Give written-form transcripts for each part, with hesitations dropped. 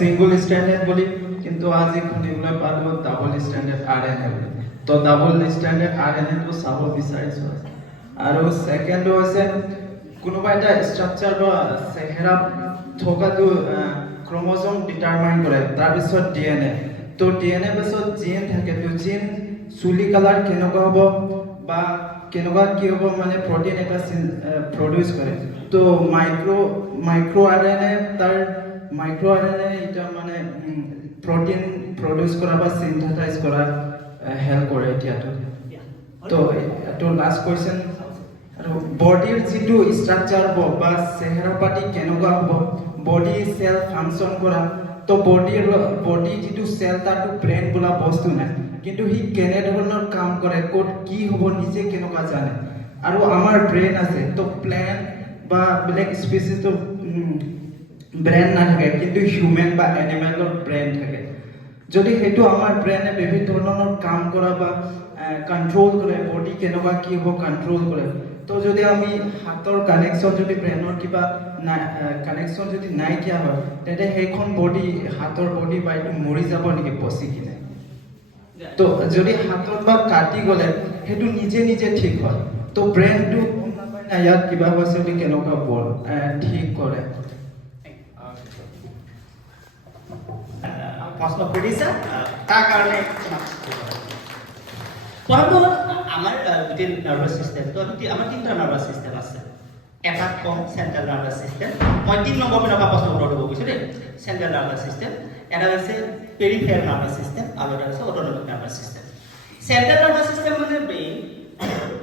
Single standard বলি কিন্তু আজ এখন এগুলো পাৰব ডাবল স্ট্যান্ডাৰ্ড আৰএনএ বলি তো ডাবল স্ট্যান্ডাৰ্ড আৰএনএ তো চাব বিচাৰিছো আৰু সেকেন্ড হৈছে কোনোবা এটা স্ট্ৰাকচাৰ বা চেহেৰা থকাটো ক্ৰোমোজোম ডিটাৰমাইন কৰে তাৰপিছত ডিএনএ তো ডিএনএ পাছত জিন থাকে তো জিন চুলি কালাৰ কেনেকুৱা হ'ব বা কেনেকুৱা কি হ'ব মানে প্ৰটিন এটা প্ৰডিউস কৰে তো মাইক্রো আরএনএ তার মাইক্রো আরএনএ এটা মানে প্রোটিন প্রডিউস করা বা সিনথেসাইজ করা হেল্প করে এতিয়াটো তো এটো লাস্ট কোয়েশ্চন আৰু বডিৰ যেটো স্ট্ৰাকচাৰ বা চেহেৰা পাতি কেনেকুৱা হ'ব বডি সেল ফাংশন কৰা তো বডি যেটো সেল তাটো ব্ৰেইন বোলা বস্তু নাই কিন্তু হি কেনে ধৰণৰ কাম কৰে কোড কি হ'ব নিজে কেনেকুৱা জানে আৰু আমাৰ ব্ৰেইন আছে তো প্ল্যান বা বেলেগ স্পিচিস তো ব্ৰেন না থাকে কিন্তু হিউম্যান বা অ্যানিমেলৰ ব্ৰেন থাকে যদি হেতু আমাৰ ব্ৰেনে বিভিন্ন ধৰণৰ কাম কৰা বা কন্ট্ৰোল কৰে বডি কেনেকুৱা কি হ'ব কন্ট্ৰোল কৰে তো যদি আমি হাতৰ কানেকশন যদি ব্ৰেনৰ কিবা কানেকশন যদি নাই কিয়া হয় তেতে সেইখন বডি হাতৰ বডি বাইটো মৰি যাব নেকি পচি কিনে তো যদি হাতৰ বা কাটি গলে হেতু নিজে নিজে ঠিক হয় তো ব্ৰেনটো ইয়াত কিবা হৈছে বুলি কেনেকুৱা বল ঠিক কৰে প্ৰশ্ন সুধিছা তাৰ কাৰণে প্ৰথমটো আমাৰ গোটেই নাৰ্ভাছ সিস্টেমটো আমাৰ তিনিটা নাৰ্ভাছ সিস্টেম আছে এটা কম সেন্ট্ৰাল নাৰ্ভাস সিস্টেম মই 3 নম্বৰ পিনৰ পৰা প্ৰশ্ন উত্তৰ দিব গৈছো দেই সেন্ট্ৰাল নাৰ্ভাস সিস্টেম এটা হৈছে পেৰিফেৰাল নাৰ্ভাছ সিস্টেম আৰু এটা হৈছে autonomic nervous system central nervous system মানে ব্ৰেইন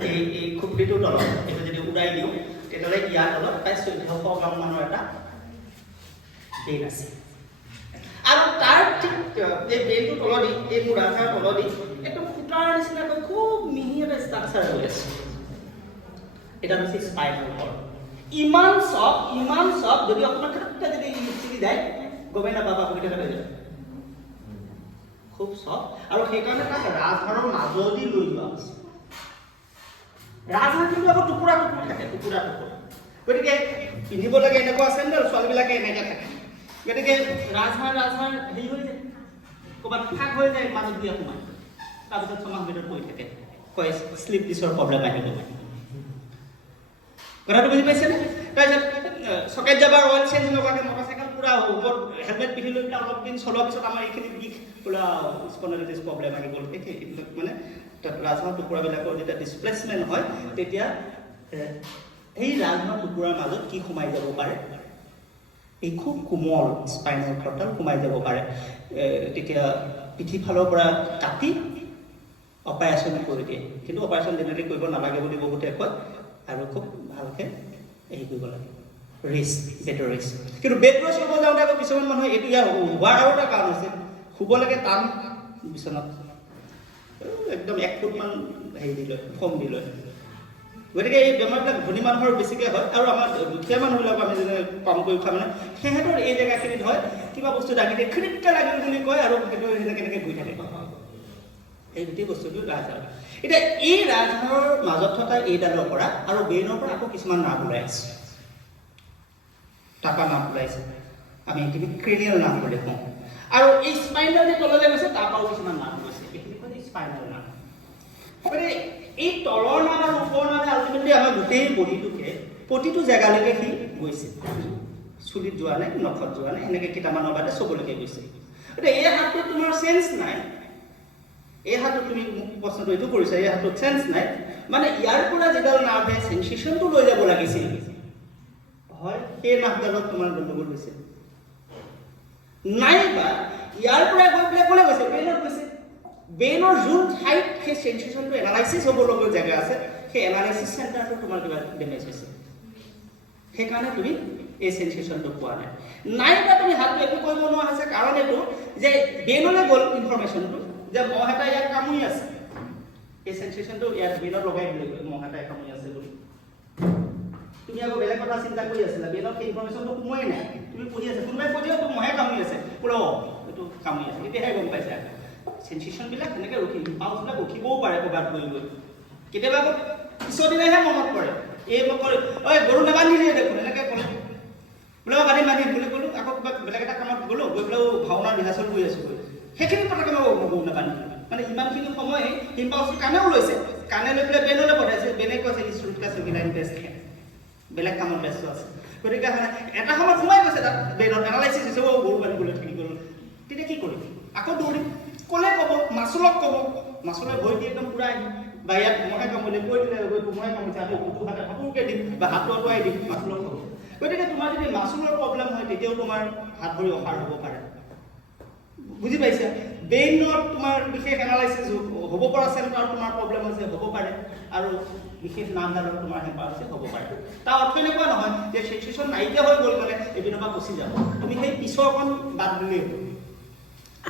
এই খুপৰিটোৰ তলত এইটো যদি উৰাই দিওঁ তেতিয়াহ'লে ইয়াৰ তলত প্ৰায় 1400 গ্ৰাম মানৰ এটা ব্ৰেইন আছে আৰু তাৰ ঠিক এই ব্ৰেইনটোৰ তলদি এই মুৰাকাৰ তলদি একদম ফুটাৰ নিচিনাকৈ খুব মিহি এটা ষ্ট্ৰাকচাৰ হৈ আছে এটা হৈছে স্পাইনাল কৰ্ড ইমান সব যদি আপোনাৰ ক্ষেত্ৰত যদি চিৰি যায় গমে নাপাবা আপুনি কেনেকৈ হৈ যায় খুব সব আৰু সেইকাৰণে তাক ৰাজহাড়ৰ মাজদি লৈ যোৱা হৈছে ৰাজহাড় কিন্তু আকৌ টুকুৰা থাকে গতিকে পিন্ধিব লাগে এনেকুৱা চেণ্ডেল ছোৱালীবিলাকে এনেকৈ থাকে গতিকে ৰাজহাড় হেৰি হৈ যায় ক'ৰবাত ফাঁক হৈ যায় মাজত দিয়া সোমাই তাৰপিছত ছমাহ ভিতৰত পৰি থাকে কয় শ্লিপ ডিছৰ প্ৰব্লেম আহিব কথাটো বুজি পাইছেনে তাৰপিছত চকেট যাবা অইল চেঞ্জ নকৰাকৈ মটৰচাইকেল পুৰা ওপৰত হেলমেট পিন্ধি লৈ পেলাই অলপ দিন চলোৱাৰ পিছত আমাৰ এইখিনি বিষ পুৰা স্পণ্ডাইলাইটিছ প্ৰব্লেম আহি গ'ল এইবিলাক মানে ৰাজহাড়ৰ টুকুৰাবিলাকৰ যেতিয়া ডিছপ্লেচমেণ্ট হয় তেতিয়া সেই ৰাজহাড়ৰ টুকুৰাৰ মাজত কি সোমাই যাব পাৰে এই খুব কোমল স্পাইনেল কৰ্ডডাল সোমাই যাব পাৰে তেতিয়া পিঠিফালৰ পৰা কাটি অপাৰেশ্যন কৰি দিয়ে কিন্তু অপাৰেশ্যন জেনেৰেলি কৰিব নালাগে বুলি বহুতে কয় আৰু খুব ভালকৈ হেৰি কৰিব লাগে ৰেষ্ট বেড ৰেষ্ট কিন্তু বেড ৰেষ্ট ল'ব যাওঁতে আকৌ কিছুমান মানুহে এইটো ইয়াৰ হোৱাৰ আৰু এটা কাৰণ আছে শুব লাগে টান বিচনাত একদম 1 ফুটমান হেৰি দি লয় ফৰ্ম দি লয় গতিকে এই বেমাৰবিলাক ধনী মানুহৰ বেছিকৈ হয় আৰু আমাৰ দুখীয়া মানুহবিলাক আমি যেনে কম কৰি খোৱা মানে সিহঁতৰ এই জেগাখিনিত হয় কিবা বস্তু দাঙি দিয়ে খিৰিককৈ লাগিল বুলি কয় আৰু সেইটো কেনেকৈ গৈ থাকে এই গোটেই বস্তুটো ৰাজহাড় এতিয়া এই ৰাজহাড়ৰ মাজত থকা এইডালৰ পৰা আৰু ব্ৰেইনৰ পৰা আকৌ কিছুমান নাৰ্ভ ওলাই আছে টাকা নাৰ্ভ ওলাইছে আমি এইখিনি ক্ৰেনিয়েল নাৰ্ভ বুলি কওঁ আৰু এই স্পাইনেল যে তললৈ গৈছে তাৰ পৰাও কিছুমান নাৰ্ভ গৈছে এইখিনি কয় স্পাইনেল নাৰ্ভ গতিকে এই তলৰ নাৰ্ভ আৰু ওপৰৰ নাৰ্ভে আল্টিমেটলি আমাৰ গোটেই বডিটোকে প্ৰতিটো জেগালৈকে সি গৈছে চুলিত যোৱা নাই নখত যোৱা নাই এনেকৈ কেইটামানৰ বাদে চবলৈকে গৈছে গতিকে এই হাতটোত তোমাৰ চেঞ্চ নাই এই হাতত তুমি প্ৰশ্নটো এইটো কৰিছা এই হাতত চেঞ্চ নাই মানে ইয়াৰ পৰা যিডাল নাৰ্ভে সেন্সেশ্যনটো লৈ যাব লাগিছিল হয় সেই নাৰ্ভডালত তোমাৰ গণ্ডগোল হৈছে নাইবা ইয়াৰ পৰা গৈ পেলাই ক'লৈ গৈছে ব্ৰেইনত গৈছে ব্ৰেইনৰ যোন ঠাইত সেই সেন্সেশ্যনটো এনালাইচিছ হ'ব লগা জেগা আছে সেই এনালাইচিছ চেণ্টাৰটো তোমাৰ কিবা ডেমেজ হৈছে সেইকাৰণে তুমি এই সেন্সেশ্যনটো পোৱা নাই নাইবা তুমি হাতটো একো কৰিব নোৱাৰা হৈছে কাৰণ এইটো যে ব্ৰেইনলৈ গ'ল ইনফৰমেশ্যনটো যে মহ এটা ইয়াত কামুৰি আছে এই সেন্সেশ্যনটো ইয়াত ব্ৰেইনত লগাই দিলে মহ এটা কামুৰি আছে বুলি তুমি আকৌ বেলেগ কথা চিন্তা কৰি আছিলা ব্ৰেইনত সেই ইনফৰমেশ্যনটো সোমোৱাই নাই তুমি পঢ়ি আছা কোনোবাই কৈ দিলে মহে কামুৰি আছে বোলে এইটো কামুৰি আছে তেতিয়াহে গম পাইছা সেন্সেশ্যনবিলাক এনেকৈ পাউচবিলাক ৰখিবও পাৰে ক'ৰবাত গৈ কেতিয়াবা আকৌ পিছৰ দিনাহে মনত পৰে এই নকৰে ঐ গৰু নেবান্ধিলে দেখোন এনেকৈ ক'লে বোলে মই গাড়ী মাৰি বুলি ক'লোঁ আকৌ কিবা বেলেগ এটা কামত গ'লোঁ গৈ পেলাই ভাওনাৰ ৰিহাৰ্চেল কৰি আছোঁ সেইখিনি কথাকে মই গম নাপালোঁ মানে ইমানখিনি সময় হিম্পাউচি কাণেও লৈছে কাণে লৈ পেলাই বেনলৈ পঠাইছে বেনে কৈছে ইনষ্ট্ৰুমেণ্ট আছে মিলাই বেষ্ট বেলেগ কামত ব্যস্ত আছে গতিকে এটা সময়ত সোমাই গৈছে তাত বেনত এনালাইচিছ হৈছে গৰু বান্ধিবলৈ থাকি গ'ল তেতিয়া কি কৰিম আকৌ দৌৰিম ক'লে ক'ব মাচুলক ক'ব মাচুলে ভয় দি একদম পূৰা আহিম বা ইয়াত মহে কামুৰিলে কৈ দিলে মহে কামুৰিছে আমি উঠো হাতে হাতোকে দিম বা হাতটো আঁতৰাই দিম মাচুলক ক'ব গতিকে তোমাৰ যদি মাচুলৰ প্ৰব্লেম হয় তেতিয়াও তোমাৰ হাত ভৰি অসাৰ হ'ব পাৰে বুজি পাইছে ব্ৰেইনত তোমাৰ বিশেষ এনালাইচিছ হ'ব পৰা চেণ্টাৰ তোমাৰ প্ৰব্লেম হৈছে হ'ব পাৰে আৰু বিশেষ নামডালত তোমাৰ হেম্পাৰ হৈছে হ'ব পাৰে তাৰ অৰ্থ এনেকুৱা নহয় যে চিচুৱেশ্যন নাইকিয়া হৈ গ'ল মানে এদিনৰ পৰা গুচি যাব তুমি সেই পিছৰখন বাদ দিলেই হ'ল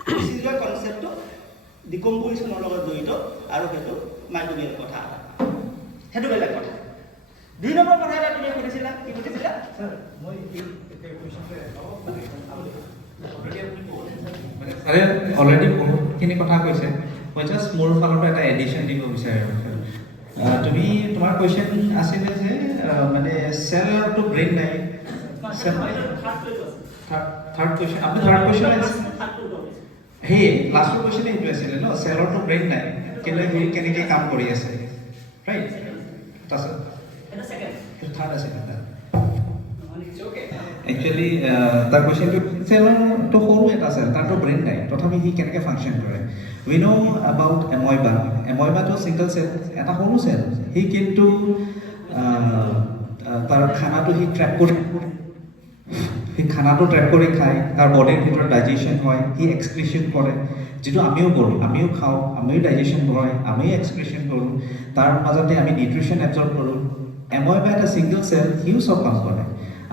গুচি যোৱা কনচেপ্টটো ডিকম্পজিশ্যনৰ লগত জড়িত আৰু সেইটো মাইক্ৰ'বিয়েল কথা সেইটো বেলেগ কথা 2 নম্বৰ কথা এটা তুমি সুধিছিলা কি সুধিছিলা মই ছাৰে অলৰেডি বহুতখিনি কথা কৈছে মই জাষ্ট মোৰ ফালৰ পৰা এটা এডিশ্যন দিব বিচাৰোঁ তুমি তোমাৰ কুৱেশ্যন আছিলে যে মানে চেল টু ব্ৰেইন নাই থাৰ্ড কুৱেশ্যন আপুনি থাৰ্ড কুৱেশ্যন সেই লাষ্টৰ কুৱেশ্যনে সেইটো আছিলে ন চেলৰ টু ব্ৰেইন নাই কিন্তু সি কেনেকৈ কাম কৰি আছে ৰাইট তাৰপিছত থাৰ্ড আছিলে একচুৱেলি তাৰ কুৱেশ্যনটো চেলৰটো সৰু এটা চেল তাৰতো ব্ৰেইন নাই তথাপি সি কেনেকৈ ফাংচন কৰে উই ন' এবাউট এময়বাটো ছিংগল চেল এটা সৰু চেল সি কিন্তু তাৰ খানাটো সি ট্ৰেপ কৰি সি খানাটো ট্ৰেপ কৰি খায় তাৰ বডিৰ ভিতৰত ডাইজেশ্যন হয় সি এক্সক্ৰিশ্যন কৰে যিটো আমিও কৰোঁ আমিও খাওঁ আমিও ডাইজেশ্যন হয় আমিও এক্সক্ৰিশ্যন কৰোঁ তাৰ মাজতে আমি নিউট্ৰিশ্যন এবজৰ্ব কৰোঁ এময়বা এটা ছিংগল চেল সিও চব কাম কৰে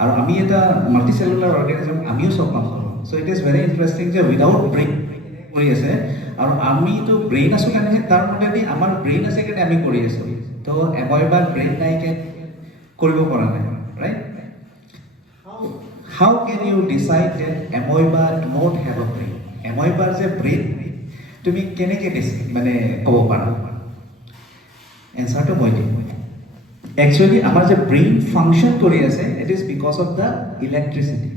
আৰু আমি এটা মাল্টি চেলুলাৰ অৰ্গেনিজম আমিও চব কাম কৰোঁ চ' ইট ইজ ভেৰি ইণ্টাৰেষ্টিং যে উইদাউট ব্ৰেইন কৰি আছে আৰু আমিতো ব্ৰেইন আছোঁ কাৰণে তাৰ মতেদি আমাৰ ব্ৰেইন আছে কাৰণে আমি কৰি আছোঁ তো এময়বাৰ ব্ৰেইন নাইকে কৰিব পৰা নাই right how can you decide that amoeba do not have a brain এময়বাৰ যে ব্ৰেইন তুমি কেনেকৈ মানে ক'ব পাৰা এনচাৰটো মই দিম একচুৱেলি আমাৰ যে ব্ৰেইন ফাংচন কৰি আছে it is because of the electricity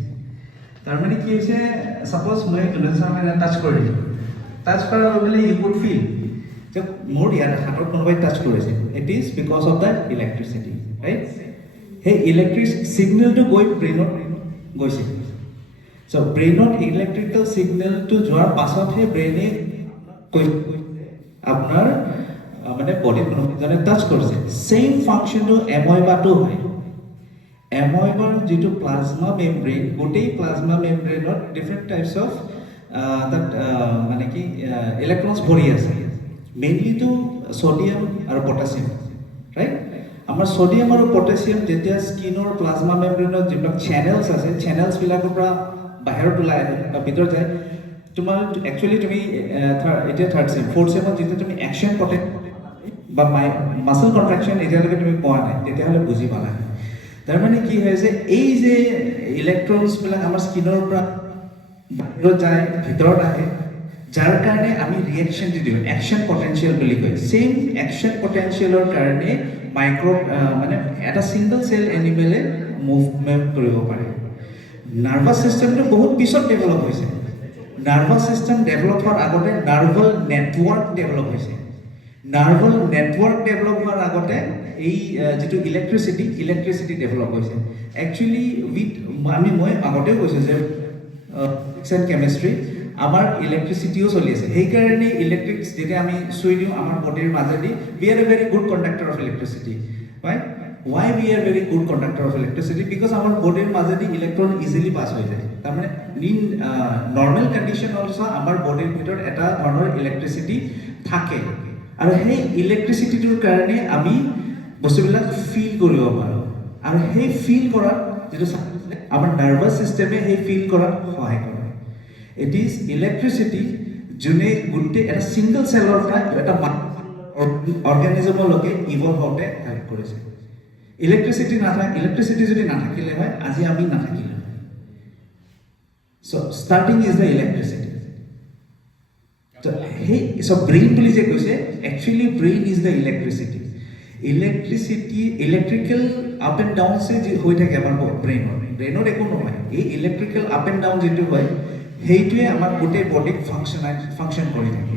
তাৰমানে কি হৈছে ছাপ'জ মই টাচ কৰি দিলোঁ টাচ কৰাৰ লগে লগে ইউ উড ফিল যে মোৰ ইয়াত হাতত কোনোবাই টাচ কৰিছে it is because of the electricity right সেই ইলেক্ট্ৰিক ছিগনেলটো গৈ ব্ৰেইনত গৈছে চ' ব্ৰেইনত ইলেক্ট্ৰিকেল ছিগনেলটো যোৱাৰ পাছতহে ব্ৰেইনে আপোনাৰ মানে বডি কোনোবাজনে টাচ কৰিছে ছেইম ফাংচনটো এময়বাটো হয় এময়বাৰ যিটো প্লাজমা মেমব্ৰেইন গোটেই প্লাজমা মেমব্ৰেইনত ডিফাৰেণ্ট টাইপছ অফ তাত মানে কি ইলেক্ট্ৰনছ ভৰি আছে মেইনলিটো ছ'ডিয়াম আৰু পটাছিয়াম ৰাইট আমাৰ ছ'ডিয়াম আৰু পটাছিয়াম যেতিয়া স্কিনৰ প্লাজমা মেমব্ৰেইনত যিবিলাক চেনেলছ আছে চেনেলছবিলাকৰ পৰা বাহিৰত ওলাই আহে বা ভিতৰত যায় তোমাৰ একচুৱেলি তুমি এতিয়া থাৰ্ড চেম ফ'ৰ্থ চেমত যেতিয়া তুমি একশ্যন পটেক্ট বা মাছল কণ্ট্ৰেকশ্যন এতিয়ালৈকে তুমি পোৱা নাই তেতিয়াহ'লে বুজি পালা তাৰমানে কি হয় যে এই যে ইলেক্ট্ৰনছবিলাক আমাৰ স্কিনৰ পৰা বাহিৰত যায় ভিতৰত আহে যাৰ কাৰণে আমি ৰিয়েকশ্যন দি দিওঁ একশ্যন পটেঞ্চিয়েল বুলি কয় ছেইম একশ্যন পটেঞ্চিয়েলৰ কাৰণে মানে এটা ছিংগল চেল এনিমেলে মুভমেণ্ট কৰিব পাৰে নাৰ্ভাছ ছিষ্টেমটো বহুত পিছত ডেভেলপ হৈছে নাৰ্ভাছ ছিষ্টেম ডেভেলপ হোৱাৰ আগতে নাৰ্ভাল নেটৱৰ্ক ডেভেলপ হৈছে নাৰ্ভাল নেটৱৰ্ক ডেভেলপ হোৱাৰ আগতে এই যিটো ইলেক্ট্ৰিচিটি ডেভেলপ হৈছে একচুৱেলি মই আগতেও কৈছোঁ যে ফিজিক্স এণ্ড কেমেষ্ট্ৰি আমাৰ ইলেক্ট্ৰিচিটিও চলি আছে সেইকাৰণে ইলেক্ট্ৰিক যেতিয়া আমি চুই দিওঁ আমাৰ বডিৰ মাজেদি we are A very good conductor of electricity right Y we are very good conductor of electricity because আমাৰ বডিৰ মাজেদি ইলেক্ট্ৰন ইজিলি পাছ হৈ যায় তাৰমানে ইন নৰ্মেল কণ্ডিশ্যন অলছ' আমাৰ বডিৰ ভিতৰত এটা ধৰণৰ ইলেক্ট্ৰিচিটি থাকে আৰু সেই ইলেক্ট্ৰিচিটিটোৰ কাৰণে আমি বস্তুবিলাক ফিল কৰিব পাৰোঁ আৰু সেই ফিল কৰাত যিটো আমাৰ নাৰ্ভাছ ছিষ্টেমে সেই ফিল কৰাত সহায় কৰে ইট ইজ ইলেক্ট্ৰিচিটি যোনে গোটেই এটা ছিংগল চেলৰ পৰা এটা অৰ্গেনিজমলৈকে ইভল্ভ হওঁতে হেল্প কৰিছে ইলেক্ট্ৰিচিটি যদি নাথাকিলে হয় আজি আমি নাথাকিলে হয় so' starting is the electricity সেই চ' ব্ৰেইন বুলি যে কৈছে actually brain is the electricity electrical up and ডাউনছে যি হৈ থাকে আমাৰ ব্ৰেইনৰ ব্ৰেইনত একো নহয় এই ইলেক্ট্ৰিকেল আপ এণ্ড ডাউন যিটো হয় সেইটোৱে আমাৰ গোটেই বডিক ফাংচন কৰি থাকে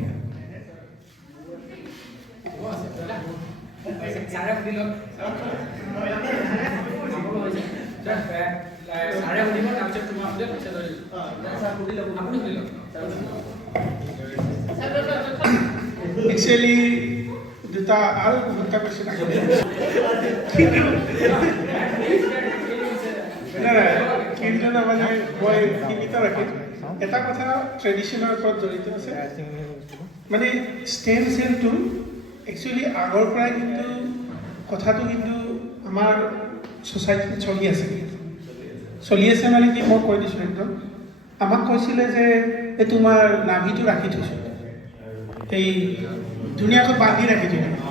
Actually, দুটা আৰু দুটা question আছে। কিন্তু মানে মই সীমিত ৰাখিছোঁ এটা কথা ট্ৰেডিশ্যনৰ ওপৰত জড়িত আছে মানে ষ্টেম চেলটো একচুৱেলি আগৰ পৰাই কিন্তু কথাটো কিন্তু আমাৰ ছ'চাইটিত চলি আছে মানে কি মই কৈ দিছোঁ একদম আমাক কৈছিলে যে এই তোমাৰ নাভিটো ৰাখি থৈছোঁ এই ধুনীয়াকৈ বান্ধি ৰাখি থৈছোঁ